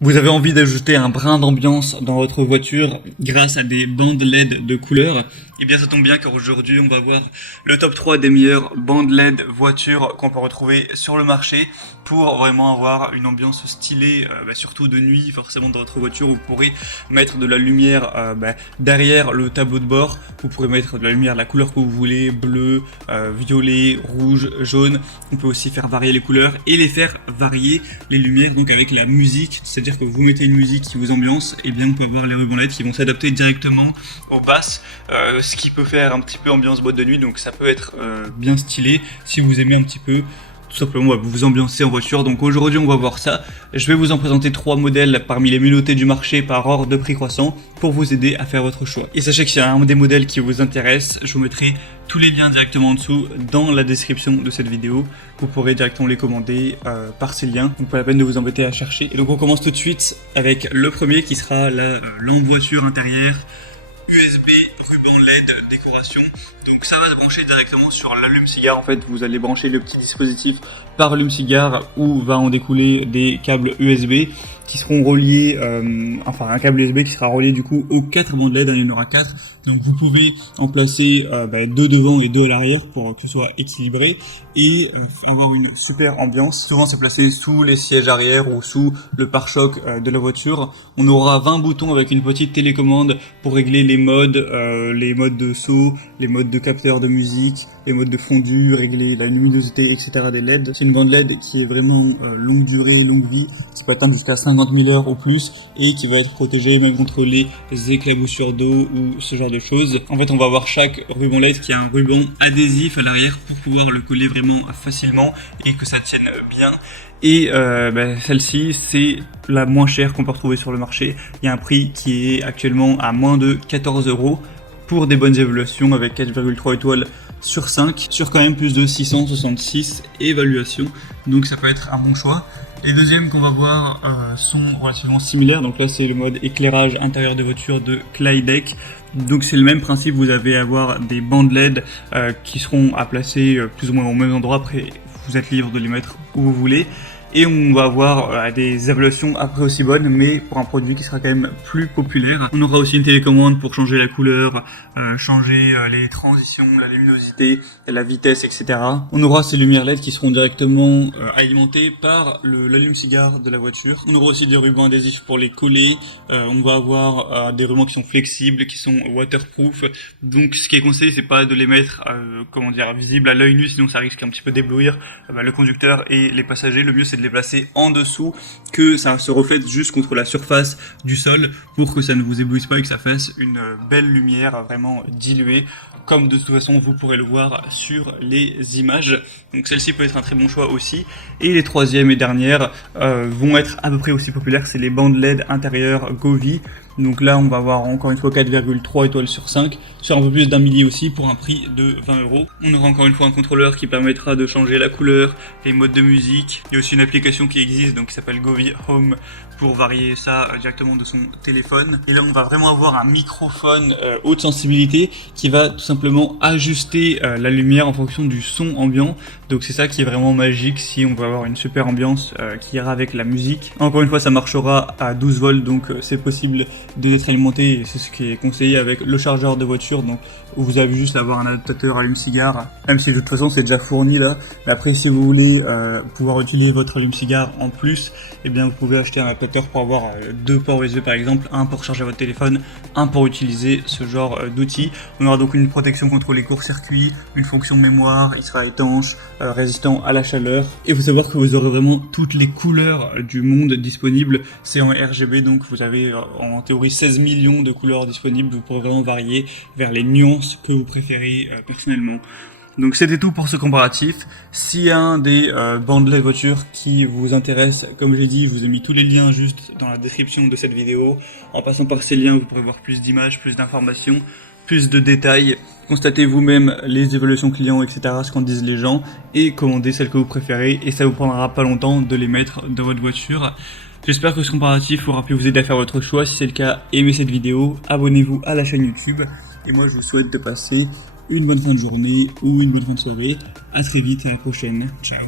Vous avez envie d'ajouter un brin d'ambiance dans votre voiture grâce à des bandes LED de couleurs? Eh bien ça tombe bien car aujourd'hui on va voir le top 3 des meilleures bandes LED voitures qu'on peut retrouver sur le marché pour vraiment avoir une ambiance stylée, surtout de nuit. Forcément dans votre voiture vous pourrez mettre de la lumière derrière le tableau de bord, vous pourrez mettre de la lumière de la couleur que vous voulez, bleu, violet, rouge, jaune. On peut aussi faire varier les couleurs et les faire varier les lumières donc avec la musique, c'est-à-dire que vous mettez une musique qui vous ambiance, et bien on peut avoir les rubans LED qui vont s'adapter directement aux basses, ce qui peut faire un petit peu ambiance boîte de nuit, donc ça peut être bien stylé si vous aimez un petit peu tout simplement vous ambiancer en voiture. Donc aujourd'hui on va voir ça. Je vais vous en présenter 3 modèles parmi les mieux notés du marché par ordre de prix croissant pour vous aider à faire votre choix. Et sachez que s'il y a un des modèles qui vous intéresse, je vous mettrai tous les liens directement en dessous dans la description de cette vidéo. Vous pourrez directement les commander par ces liens, donc pas la peine de vous embêter à chercher. Et donc on commence tout de suite avec le premier qui sera la lampe voiture intérieure USB ruban LED décoration. Donc ça va se brancher directement sur l'allume-cigare. En fait, vous allez brancher le petit dispositif par allume-cigare où va en découler des câbles USB qui seront reliés, un câble USB qui sera relié du coup aux 4 bandes LED, il y en aura 4. Donc vous pouvez en placer 2 devant et 2 à l'arrière pour que ce soit équilibré et avoir une super ambiance. Souvent c'est placé sous les sièges arrière ou sous le pare-choc de la voiture. On aura 20 boutons avec une petite télécommande pour régler les modes de saut, les modes de capteur de musique, les modes de fondu, régler la luminosité, etc. des LED. C'est une bande LED qui est vraiment longue durée, longue vie, qui peut atteindre jusqu'à 50 000 heures ou plus et qui va être protégée même contre les éclaboussures d'eau ou ce genre de choses. En fait, on va avoir chaque ruban LED qui a un ruban adhésif à l'arrière pour pouvoir le coller vraiment facilement et que ça tienne bien. Et celle-ci, c'est la moins chère qu'on peut retrouver sur le marché. Il y a un prix qui est actuellement à moins de 14 € pour des bonnes évaluations avec 4,3 étoiles sur 5, sur quand même plus de 666 évaluations. Donc ça peut être un bon choix. Les deuxièmes qu'on va voir sont relativement similaires. Donc là c'est le mode éclairage intérieur de voiture de Clydech. Donc c'est le même principe, vous allez avoir des bandes LED qui seront à placer plus ou moins au même endroit. Après vous êtes libre de les mettre où vous voulez. Et on va avoir des évaluations après aussi bonnes, mais pour un produit qui sera quand même plus populaire. On aura aussi une télécommande pour changer la couleur, changer les transitions, la luminosité, la vitesse, etc. On aura ces lumières LED qui seront directement alimentées par l'allume-cigare de la voiture. On aura aussi des rubans adhésifs pour les coller. On va avoir des rubans qui sont flexibles, qui sont waterproof. Donc ce qui est conseillé, c'est pas de les mettre visibles à l'œil nu, sinon ça risque un petit peu d'éblouir le conducteur et les passagers. Le mieux c'est de les placer en dessous, que ça se reflète juste contre la surface du sol pour que ça ne vous éblouisse pas et que ça fasse une belle lumière vraiment diluée, comme de toute façon vous pourrez le voir sur les images. Donc celle-ci peut être un très bon choix aussi. Et les troisièmes et dernières vont être à peu près aussi populaires, c'est les bandes LED intérieures Govee. Donc là on va avoir encore une fois 4,3 étoiles sur 5, sur un peu plus d'un milli aussi pour un prix de 20 €. On aura encore une fois un contrôleur qui permettra de changer la couleur, les modes de musique. Il y a aussi une application qui existe donc qui s'appelle Govee Home pour varier ça directement de son téléphone. Et là on va vraiment avoir un microphone haute sensibilité qui va tout simplement ajuster la lumière en fonction du son ambiant. Donc c'est ça qui est vraiment magique si on veut avoir une super ambiance qui ira avec la musique. Encore une fois ça marchera à 12 volts donc c'est possible d'être alimenté, c'est ce qui est conseillé avec le chargeur de voiture. Donc vous avez juste à avoir un adaptateur allume-cigare, même si de toute façon c'est déjà fourni là. Mais après si vous voulez pouvoir utiliser votre allume-cigare en plus, et bien vous pouvez acheter un adaptateur pour avoir 2 ports USB par exemple, un pour charger votre téléphone, un pour utiliser ce genre d'outils. On aura donc une protection contre les courts-circuits, une fonction mémoire, il sera étanche, résistant à la chaleur. Et vous savoir que vous aurez vraiment toutes les couleurs du monde disponibles. C'est en RGB donc vous avez en théorie 16 millions de couleurs disponibles. Vous pourrez vraiment varier vers les nuances que vous préférez personnellement. Donc c'était tout pour ce comparatif. S'il y a un des bandes LED voiture qui vous intéresse, comme j'ai dit, je vous ai mis tous les liens juste dans la description de cette vidéo. En passant par ces liens, vous pourrez voir plus d'images, plus d'informations, plus de détails, constatez vous-même les évaluations clients, etc., ce qu'en disent les gens, et commandez celles que vous préférez, et ça vous prendra pas longtemps de les mettre dans votre voiture. J'espère que ce comparatif aura pu vous aider à faire votre choix. Si c'est le cas, aimez cette vidéo, abonnez-vous à la chaîne YouTube, et moi je vous souhaite de passer une bonne fin de journée ou une bonne fin de soirée. À très vite, à la prochaine, ciao.